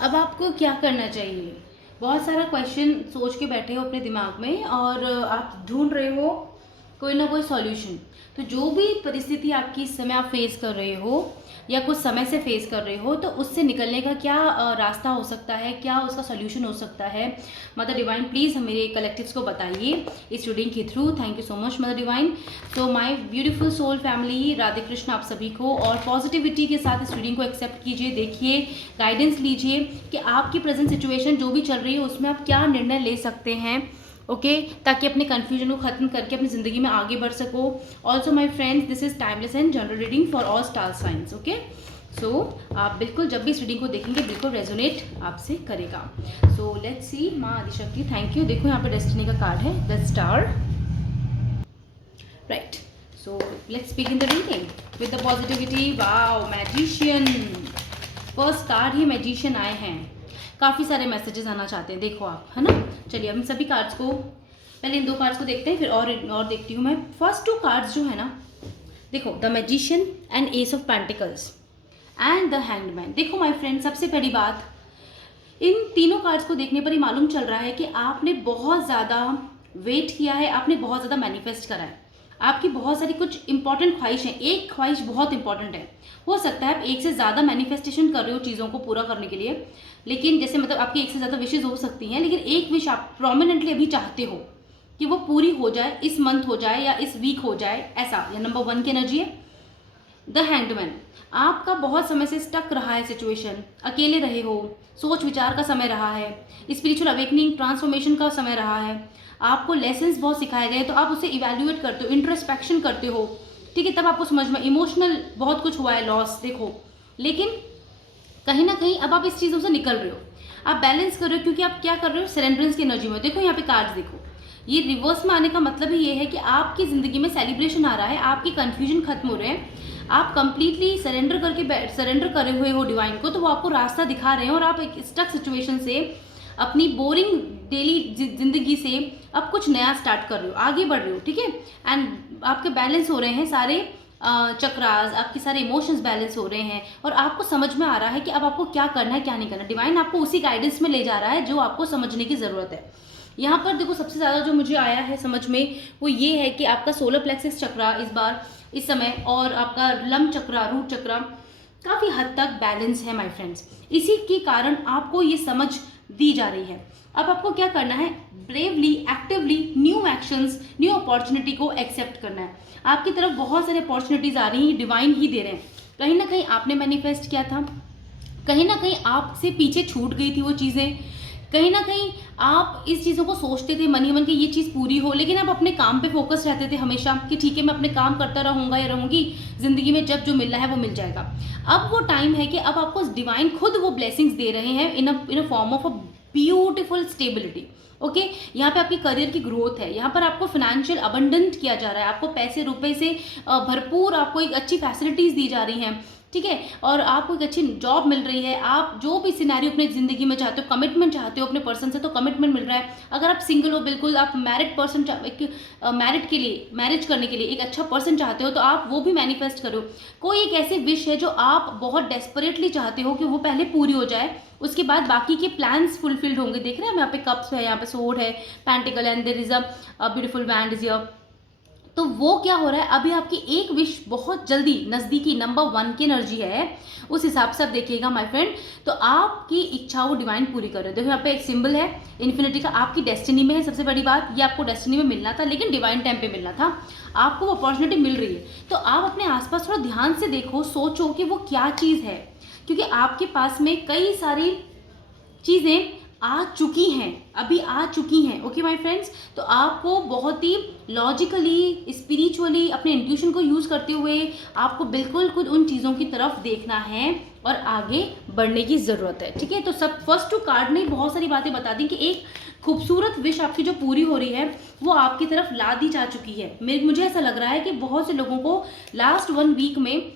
अब आपको क्या करना चाहिए? बहुत सारा क्वेश्चन सोच के बैठे हो अपने दिमाग में और आप ढूँढ रहे हो कोई ना कोई सॉल्यूशन। तो जो भी परिस्थिति आपकी इस समय आप फेस कर रहे हो या कुछ समय से फेस कर रहे हो, तो उससे निकलने का क्या रास्ता हो सकता है, क्या उसका सॉल्यूशन हो सकता है? मदर डिवाइन प्लीज़ मेरे कलेक्टिव्स को बताइए इस रीडिंग के through. Thank you so much mother divine. So my beautiful soul family, Radhe Krishna आप सभी को, और पॉजिटिविटी के साथ इस रीडिंग को एक्सेप्ट कीजिए, देखिए, गाइडेंस लीजिए कि आपकी प्रेजेंट सिचुएशन जो भी चल रही है उसमें आप क्या निर्णय ले सकते हैं। ओके ताकि अपने कन्फ्यूजन को खत्म करके अपनी ज़िंदगी में आगे बढ़ सको। Also my friends, this is timeless and general reading for all star signs. Okay so आप बिल्कुल जब भी इस रीडिंग को देखेंगे बिल्कुल रेजोनेट आपसे करेगा। So let's see. माँ आदिशक्ति थैंक यू। देखो यहाँ पे डेस्टिनी का कार्ड है, the star. Right, so let's begin the reading with the positivity. Wow, magician. First card he magician आए हैं। काफ़ी सारे मैसेजेस आना चाहते हैं, देखो आप, है ना। चलिए हम सभी कार्ड्स को, पहले इन दो कार्ड्स को देखते हैं, फिर और देखती हूँ मैं। फर्स्ट टू कार्ड्स जो है ना, देखो, the magician and S of pentacles and the hangman. देखो माय फ्रेंड, सबसे पहली बात, इन तीनों कार्ड्स को देखने पर ही मालूम चल रहा है कि आपने बहुत ज़्यादा वेट किया है, आपने बहुत ज़्यादा मैनिफेस्ट करा है। आपकी बहुत सारी कुछ इंपॉर्टेंट ख्वाहिश है, एक ख्वाहिश बहुत इंपॉर्टेंट है। हो सकता है आप एक से ज़्यादा मैनिफेस्टेशन कर रहे हो चीज़ों को पूरा करने के लिए, लेकिन जैसे मतलब आपकी एक से ज़्यादा विशेज़ हो सकती हैं, लेकिन एक विश आप प्रोमिनेंटली अभी चाहते हो कि वो पूरी हो जाए, इस मंथ हो जाए या इस वीक हो जाए, ऐसा। या नंबर 1 की एनर्जी है द हैंगमैन। आपका बहुत समय से स्टक रहा है सिचुएशन, अकेले रहे हो, सोच विचार का समय रहा है, स्पिरिचुअल अवेकनिंग ट्रांसफॉर्मेशन का समय रहा है, आपको लेसन्स बहुत सिखाए गए, तो आप उसे इवेल्युएट करते हो, इंट्रोस्पेक्शन करते हो, ठीक है, तब आपको समझ में, इमोशनल बहुत कुछ हुआ है, लॉस, देखो। लेकिन कहीं ना कहीं अब आप इस चीज़ों से निकल रहे हो, आप बैलेंस कर रहे हो, क्योंकि आप क्या कर रहे हो, सरेंडरेंस की एनर्जी में। देखो यहाँ पे कार्ड्स देखो, ये रिवर्स में आने का मतलब ही ये है कि आपकी ज़िंदगी में सेलिब्रेशन आ रहा है, आपकी कन्फ्यूजन खत्म हो रहे हैं, आप कंप्लीटली सरेंडर करे हुए हो डिवाइन को, तो वो आपको रास्ता दिखा रहे हैं, और आप एक स्टक सिचुएशन से, अपनी बोरिंग डेली जिंदगी से अब कुछ नया स्टार्ट कर रहे हो, आगे बढ़ रहे हो, ठीक है। एंड आपके बैलेंस हो रहे हैं सारे चक्रास, आपके सारे इमोशंस बैलेंस हो रहे हैं, और आपको समझ में आ रहा है कि अब आपको क्या करना है क्या नहीं करना। डिवाइन आपको उसी गाइडेंस में ले जा रहा है जो आपको समझने की ज़रूरत है। यहाँ पर देखो, सबसे ज़्यादा जो मुझे आया है समझ में, वो ये है कि आपका सोलर प्लेक्सस चक्रा इस समय, और आपका लम चक्रा, रूट चक्रा, काफ़ी हद तक बैलेंस है माय फ्रेंड्स। इसी के कारण आपको ये समझ दी जा रही है। अब आपको क्या करना है, bravely, actively new actions, new opportunity को एक्सेप्ट करना है। आपकी तरफ बहुत सारे अपॉर्चुनिटीज आ रही हैं, डिवाइन ही दे रहे हैं। कहीं ना कहीं आपने मैनिफेस्ट किया था, कहीं ना कहीं आपसे पीछे छूट गई थी वो चीज़ें, कहीं ना कहीं आप इस चीज़ों को सोचते थे मन ही मन कि ये चीज़ पूरी हो, लेकिन आप अपने काम पे फोकस रहते थे हमेशा कि ठीक है मैं अपने काम करता रहूँगा या रहूँगी, ज़िंदगी में जब जो मिलना है वो मिल जाएगा। अब वो टाइम है कि अब आपको डिवाइन खुद वो ब्लेसिंग्स दे रहे हैं in a form of a beautiful stability. Okay, यहाँ पे आपकी करियर की ग्रोथ है, यहाँ पर आपको फाइनेंशियल अबंडेंट किया जा रहा है, आपको पैसे रुपए से भरपूर, आपको एक अच्छी फैसिलिटीज़ दी जा रही हैं, ठीक है, और आपको एक अच्छी जॉब मिल रही है। आप जो भी सिनेरियो अपने ज़िंदगी में चाहते हो, कमिटमेंट चाहते हो अपने पर्सन से, तो कमिटमेंट मिल रहा है। अगर आप सिंगल हो, बिल्कुल आप मैरिड पर्सन, मैरिड के लिए, मैरिज करने के लिए एक अच्छा पर्सन चाहते हो, तो आप वो भी मैनिफेस्ट करो। कोई एक ऐसी विश है जो आप बहुत डेस्परेटली चाहते हो कि वो पहले पूरी हो जाए, उसके बाद बाकी के प्लान्स फुलफिल्ड होंगे। देख रहे हैं यहाँ पे कप्स है, यहाँ पे सोर्ड है, pentacle, and there is a beautiful band is here. तो वो क्या हो रहा है, अभी आपकी एक विश बहुत जल्दी नज़दीकी, नंबर 1 की एनर्जी है, उस हिसाब से आप देखिएगा माय फ्रेंड। तो आपकी इच्छा वो डिवाइन पूरी कर रहे हो। देखो यहाँ पे एक सिंबल है इन्फिनिटी का, आपकी डेस्टिनी में है। सबसे बड़ी बात, ये आपको डेस्टिनी में मिलना था, लेकिन डिवाइन टाइम पे मिलना था, आपको वो अपॉर्चुनिटी मिल रही है। तो आप अपने आसपास थोड़ा ध्यान से देखो, सोचो कि वो क्या चीज़ है, क्योंकि आपके पास में कई सारी चीज़ें आ चुकी हैं, अभी आ चुकी हैं। ओके माय फ्रेंड्स, तो आपको बहुत ही लॉजिकली, स्पिरिचुअली अपने इंट्यूशन को यूज़ करते हुए आपको बिल्कुल खुद उन चीज़ों की तरफ देखना है और आगे बढ़ने की ज़रूरत है, ठीक है। तो सब फर्स्ट टू कार्ड ने बहुत सारी बातें बता दी कि एक खूबसूरत विश आपकी जो पूरी हो रही है वो आपकी तरफ ला दी जा चुकी है। मुझे ऐसा लग रहा है कि बहुत से लोगों को लास्ट 1 वीक में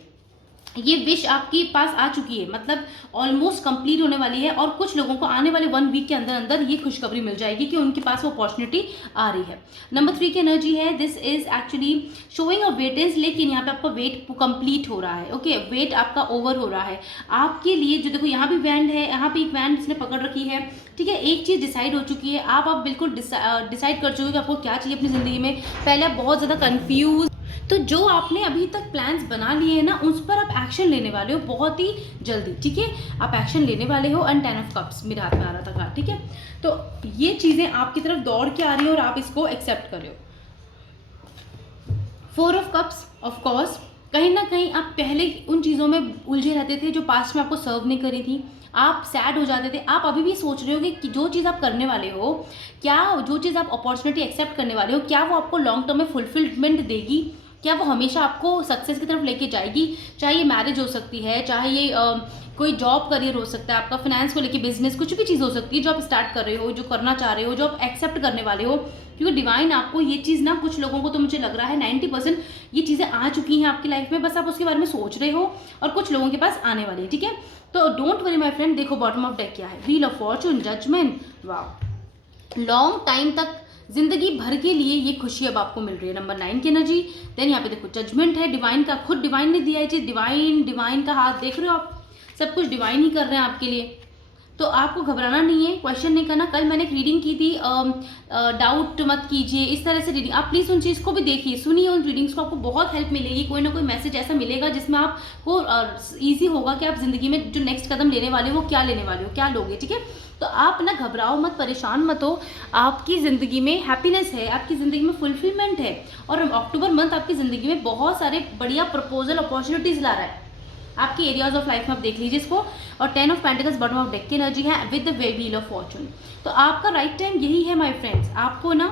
ये विश आपके पास आ चुकी है, मतलब ऑलमोस्ट कंप्लीट होने वाली है, और कुछ लोगों को आने वाले 1 वीक के अंदर अंदर ये खुशखबरी मिल जाएगी कि उनके पास वो अपॉर्चुनिटी आ रही है। नंबर 3 की एनर्जी है, this is actually showing a weightage, लेकिन यहाँ पे आपका वेट कंप्लीट हो रहा है। ओके, वेट आपका ओवर हो रहा है आपके लिए। जो देखो यहाँ भी बैंड है, यहाँ पे एक बैंड इसने पकड़ रखी है, ठीक है। एक चीज़ डिसाइड हो चुकी है, आप बिल्कुल डिसाइड कर चुके हो कि आपको क्या चाहिए अपनी ज़िंदगी में। पहले आप बहुत ज़्यादा कन्फ्यूज, तो जो आपने अभी तक प्लान्स बना लिए हैं ना, उस पर आप एक्शन लेने वाले हो बहुत ही जल्दी, ठीक है। आप एक्शन लेने वाले हो। एंड 10 ऑफ कप्स मेरे हाथ में आ रहा था कार्ड, ठीक है। तो ये चीज़ें आपकी तरफ दौड़ के आ रही है और आप इसको एक्सेप्ट कर रहे हो। 4 ऑफ कप्स, ऑफ कोर्स कहीं ना कहीं आप पहले उन चीज़ों में उलझे रहते थे जो पास्ट में आपको सर्व नहीं करी थी, आप सैड हो जाते थे। आप अभी भी सोच रहे हो कि जो चीज़ आप करने वाले हो, क्या जो चीज़ आप अपॉर्चुनिटी एक्सेप्ट करने वाले हो, क्या वो आपको लॉन्ग टर्म में फुलफिलमेंट देगी, क्या वो हमेशा आपको सक्सेस की तरफ लेके जाएगी। चाहे ये मैरिज हो सकती है, चाहे ये कोई जॉब करियर हो सकता है आपका, फाइनेंस को लेके बिजनेस, कुछ भी चीज़ हो सकती है जो आप स्टार्ट कर रहे हो, जो करना चाह रहे हो, जो आप एक्सेप्ट करने वाले हो। क्योंकि डिवाइन आपको ये चीज़ ना, कुछ लोगों को तो मुझे लग रहा है 90% ये चीज़ें आ चुकी हैं आपकी लाइफ में, बस आप उसके बारे में सोच रहे हो, और कुछ लोगों के पास आने वाली है, ठीक है। तो डोंट वरी माई फ्रेंड। देखो बॉटम ऑफ डेक क्या है, व्हील ऑफ फॉर्चून, जजमेंट। वाह, लॉन्ग टाइम तक, जिंदगी भर के लिए ये खुशी अब आपको मिल रही है। नंबर 9 की एनर्जी। देन यहाँ पे देखो जजमेंट है, डिवाइन का, खुद डिवाइन ने दिया है चीज़, डिवाइन का हाथ देख रहे हो आप, सब कुछ डिवाइन ही कर रहे हैं आपके लिए। तो आपको घबराना नहीं है, क्वेश्चन नहीं करना। कल मैंने एक रीडिंग की थी, डाउट मत कीजिए, इस तरह से रीडिंग आप प्लीज़ उन चीज़ को भी देखिए, सुनिए उन रीडिंग्स को, आपको बहुत हेल्प मिलेगी। कोई ना कोई मैसेज ऐसा मिलेगा जिसमें आपको ईजी होगा कि आप ज़िंदगी में जो नेक्स्ट कदम लेने वाले हो वो क्या लेने वाले हो, क्या लोगे, ठीक है। तो आप ना घबराओ मत, परेशान मत हो। आपकी ज़िंदगी में हैप्पीनेस है, आपकी ज़िंदगी में फुलफिलमेंट है, और अक्टूबर मंथ आपकी ज़िंदगी में बहुत सारे बढ़िया प्रपोजल अपॉर्चुनिटीज़ ला रहा है आपकी एरियाज ऑफ लाइफ में। आप देख लीजिए इसको। और 10 of pentacles bottom of deck की एनर्जी है with the wheel of Fortune. तो आपका राइट टाइम यही है माय फ्रेंड्स, आपको ना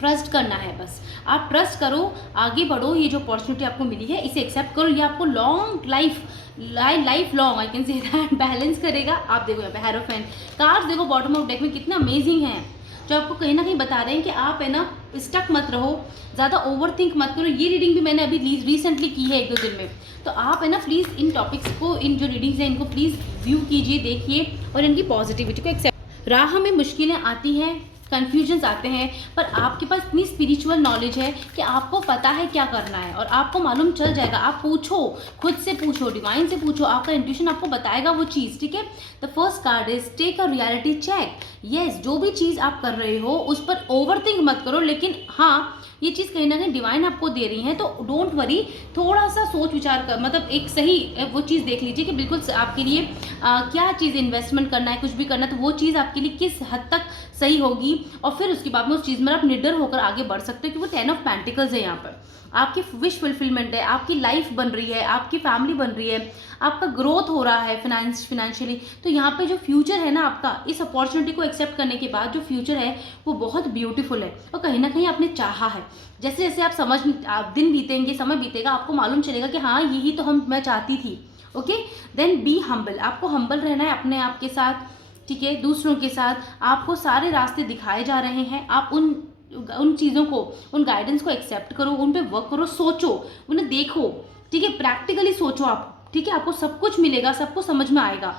ट्रस्ट करना है, बस आप ट्रस्ट करो, आगे बढ़ो। ये जो अपॉर्चुनिटी आपको मिली है इसे एक्सेप्ट करो, ये आपको long life long I can say that balance करेगा। आप देखो यहाँ पे हेरोफेंट कार्ड्स, देखो बॉटम ऑफ डेक में कितना अमेजिंग है, जो आपको कहीं ना कहीं बता रहे हैं कि आप है ना स्टक मत रहो, ज़्यादा ओवर थिंक मत करो। ये रीडिंग भी मैंने अभी रिसेंटली की है 1-2 दिन में। तो आप है ना प्लीज़ इन टॉपिक्स को, इन जो रीडिंग्स हैं इनको प्लीज़ व्यू कीजिए, देखिए, और इनकी पॉजिटिविटी को एक्सेप्ट। राह में मुश्किलें आती हैं, कन्फ्यूजन्स आते हैं, पर आपके पास इतनी स्पिरिचुअल नॉलेज है कि आपको पता है क्या करना है, और आपको मालूम चल जाएगा। आप पूछो, खुद से पूछो, डिवाइन से पूछो, आपका इंट्यूशन आपको बताएगा वो चीज़, ठीक है। The first card is take a reality check. Yes, जो भी चीज़ आप कर रहे हो उस पर ओवर थिंक मत करो, लेकिन हाँ ये चीज़ कहीं ना कहीं डिवाइन आपको दे रही है, तो डोंट वरी, थोड़ा सा सोच विचार कर, मतलब एक सही वो चीज़ देख लीजिए कि बिल्कुल आपके लिए क्या चीज़ इन्वेस्टमेंट करना है, कुछ भी करना है, तो वो चीज़ आपके लिए किस हद तक सही होगी, और फिर उसके बाद में उस चीज़ में आप निडर होकर आगे बढ़ सकते हो। क्योंकि 10 ऑफ पेंटिकल्स है यहाँ पर, आपकी विश फुलफिलमेंट है, आपकी लाइफ बन रही है, आपकी फैमिली बन रही है, आपका ग्रोथ हो रहा है फाइनेंशियली। तो यहाँ पे जो फ्यूचर है ना आपका, इस अपॉर्चुनिटी को एक्सेप्ट करने के बाद जो फ्यूचर है वो बहुत ब्यूटीफुल है, और कहीं ना कहीं आपने चाहा है। जैसे जैसे आप दिन बीतेंगे, समय बीतेगा, आपको मालूम चलेगा कि हाँ यही तो मैं चाहती थी। ओके, देन बी हम्बल, आपको हम्बल रहना है अपने आप के साथ, ठीक है, दूसरों के साथ। आपको सारे रास्ते दिखाए जा रहे हैं, आप उन चीज़ों को, उन गाइडेंस को एक्सेप्ट करो, उन पे वर्क करो, सोचो, उन्हें देखो, ठीक है, प्रैक्टिकली सोचो आप, ठीक है, आपको सब कुछ मिलेगा, सबको समझ में आएगा।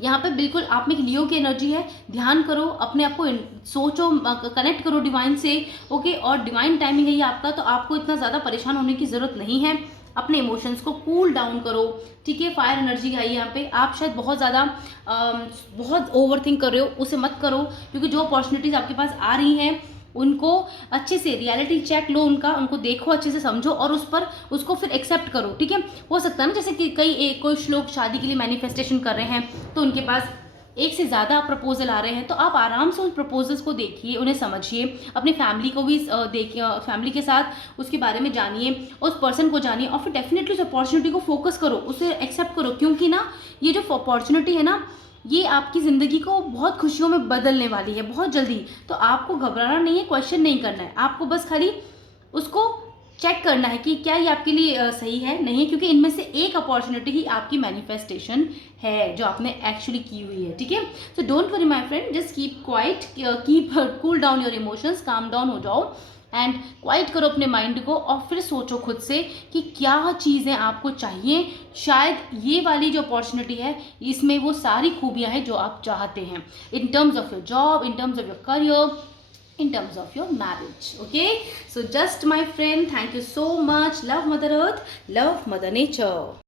यहाँ पे बिल्कुल आप में एक लियो की एनर्जी है, ध्यान करो, अपने आप को सोचो, कनेक्ट करो डिवाइन से, ओके। और डिवाइन टाइमिंग है ये आपका, तो आपको इतना ज़्यादा परेशान होने की ज़रूरत नहीं है। अपने इमोशंस को कूल डाउन करो, ठीक है। फायर एनर्जी है यहाँ पे, आप शायद बहुत ज़्यादा बहुत ओवर थिंक कर रहे हो, उसे मत करो, क्योंकि जो अपॉर्चुनिटीज़ आपके पास आ रही हैं उनको अच्छे से रियलिटी चेक लो, उनको देखो, अच्छे से समझो, और उसको फिर एक्सेप्ट करो, ठीक है। हो सकता है ना, जैसे कि कुछ लोग शादी के लिए मैनिफेस्टेशन कर रहे हैं, तो उनके पास एक से ज़्यादा प्रपोजल आ रहे हैं, तो आप आराम से उन प्रपोजल्स को देखिए, उन्हें समझिए, अपनी फैमिली को भी देखिए, फैमिली के साथ उसके बारे में जानिए, उस पर्सन को जानिए, और फिर डेफिनेटली उस अपॉर्चुनिटी को फोकस करो, उसे एक्सेप्ट करो, क्योंकि ना ये जो अपॉर्चुनिटी है ना, ये आपकी ज़िंदगी को बहुत खुशियों में बदलने वाली है बहुत जल्दी। तो आपको घबराना नहीं है, क्वेश्चन नहीं करना है, आपको बस खाली उसको चेक करना है कि क्या ये आपके लिए सही है, नहीं है, क्योंकि इनमें से एक अपॉर्चुनिटी ही आपकी मैनिफेस्टेशन है जो आपने एक्चुअली की हुई है, ठीक है। So don't worry my friend, just keep quiet, keep cool down your emotions, calm down हो जाओ, एंड क्वाइट करो अपने माइंड को और फिर सोचो खुद से कि क्या चीज़ें आपको चाहिए। शायद ये वाली जो अपॉर्चुनिटी है इसमें वो सारी खूबियाँ हैं जो आप चाहते हैं, in terms of your job, in terms of your career, in terms of your marriage. Okay, so just my friend, thank you so much. Love Mother Earth, love Mother Nature.